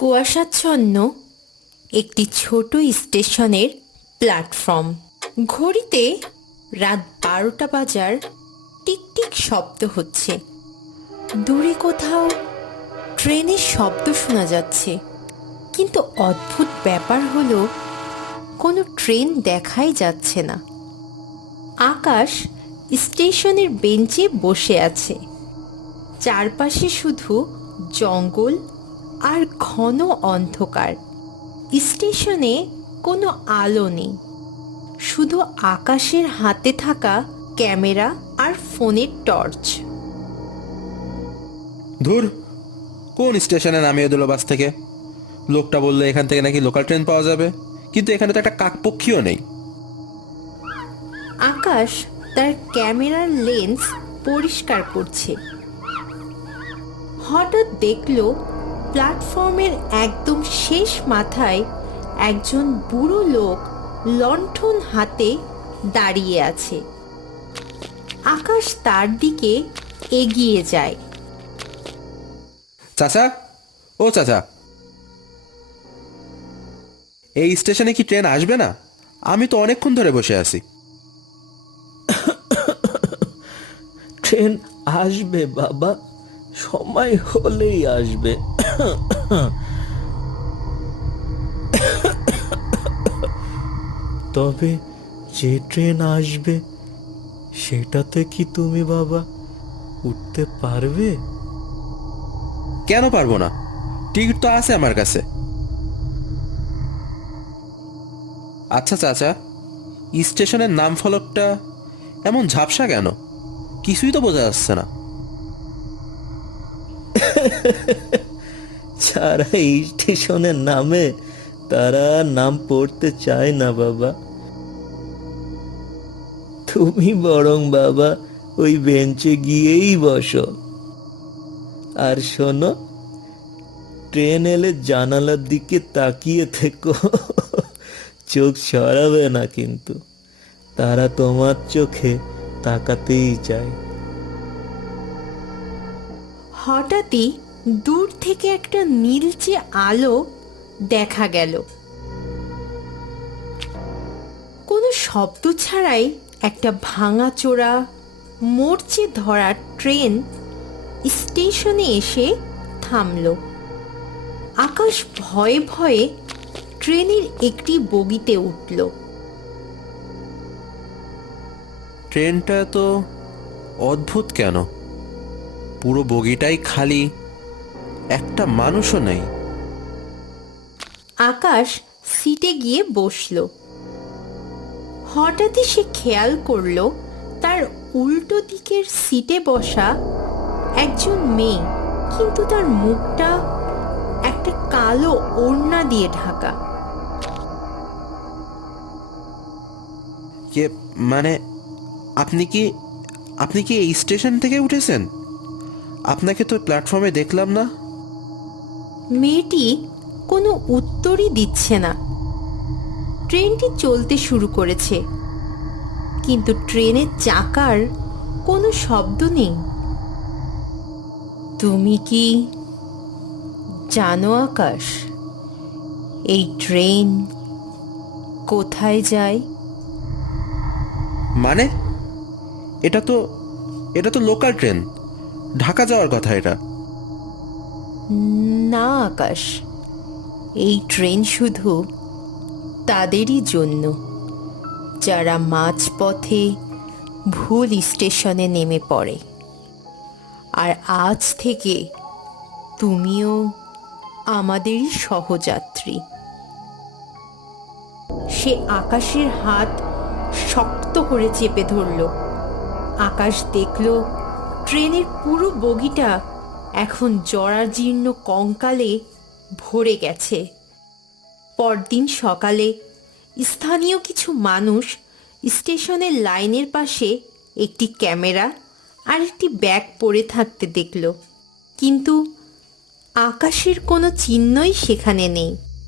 কুয়াশাচ্ছন্ন একটি ছোট স্টেশনের প্ল্যাটফর্ম। ঘড়িতে রাত 12টা বাজার টিকটিক শব্দ হচ্ছে। দূরে কোথাও ট্রেনের শব্দ শোনা যাচ্ছে, কিন্তু অদ্ভুত ব্যাপার হলো কোনো ট্রেন দেখাই যাচ্ছে না। আকাশ স্টেশনের বেঞ্চে বসে আছে। চারপাশে শুধু জঙ্গল আর ঘন অন্ধকার। স্টেশনে কোনো আলো নেই, শুধু আকাশের হাতে থাকা ক্যামেরা আর ফোনের টর্চ। ধুর, কোন স্টেশনে নামিয়ে দিল বাস থেকে? লোকটা বললো এখান থেকে নাকি লোকাল ট্রেন পাওয়া যাবে, কিন্তু এখানে তো একটা কাকপক্ষীও নেই। আকাশ তার ক্যামেরার লেন্স পরিষ্কার করছে। হঠাৎ দেখলো প্ল্যাটফর্মের একদম শেষ মাথায় একজন বুড়ো লোক লণ্ঠন হাতে দাঁড়িয়ে আছে। আকাশ তার দিকে এগিয়ে যায়। চাচা, ও চাচা, এই স্টেশনে কি ট্রেন আসবে না? আমি তো অনেকক্ষণ ধরে বসে আছি। ট্রেন আসবে বাবা, সময় হলেই আসবে। তবে যে ট্রেন আসবে সেটাতে কি তুমি বাবা উঠতে পারবে? কেন পারবো না? টিকিট তো আছে আমার কাছে। আচ্ছা চাচা, স্টেশনের নাম ফলকটা এমন ঝাপসা কেন? কিছুই তো বোঝা যাচ্ছে না। যারা এই স্টেশনের নামে তারা নাম পড়তে চায় না বাবা। তুমি বরং বাবা ওই বেঞ্চে গিয়েই বসো। আর শোনো, ট্রেন এলে জানালার দিকে তাকিয়ে থেকো, চোখ সরাবে না কিন্তু। তারা তোমার চোখে তাকাতেই চায়। হঠাৎই দূর থেকে একটা নীলচে আলো দেখা গেল। কোনো শব্দ ছাড়াই একটা ভাঙাচোরা মরচে ধরা ট্রেন স্টেশনে এসে থামলো। আকাশ ভয়ে ভয়ে ট্রেনের একটি বগিতে উঠল। ট্রেনটা তো অদ্ভুত কেন? পুরো বগিটাই খালি, একটা মানুষও নেই। আকাশ সিটে গিয়ে বসল। হঠাৎই সে খেয়াল করলো তার উল্টো দিকের সিটে বসা একজন মেয়ে, কিন্তু তার মুখটা একটা কালো ওড়না দিয়ে ঢাকা। কে মানে, আপনি কি এই স্টেশন থেকে উঠেছেন? আপনাকে তো প্ল্যাটফর্মে দেখলাম না। মেয়েটি কোনো উত্তরই দিচ্ছে না। ট্রেনটি চলতে শুরু করেছে, কিন্তু ট্রেনের চাকার কোনো শব্দ নেই। তুমি কি জানো আকাশ, এই ট্রেন কোথায় যায়? মানে, এটা তো লোকাল ট্রেন, ঢাকা যাওয়ার কথা এটা। না আকাশ, এই ট্রেন শুধু তাদেরই জন্য যারা মাঝপথে ভুল স্টেশনে নেমে পড়ে। আর আজ থেকে তুমিও আমাদেরই সহযাত্রী। সে আকাশের হাত শক্ত করে চেপে ধরল। আকাশ দেখল ট্রেনের পুরো বগিটা এখন জরাজীর্ণ কঙ্কালে ভরে গেছে। পরদিন সকালে স্থানীয় কিছু মানুষ স্টেশনের লাইনের পাশে একটি ক্যামেরা আর একটি ব্যাগ পড়ে থাকতে দেখল, কিন্তু আকাশের কোনো চিহ্নই সেখানে নেই।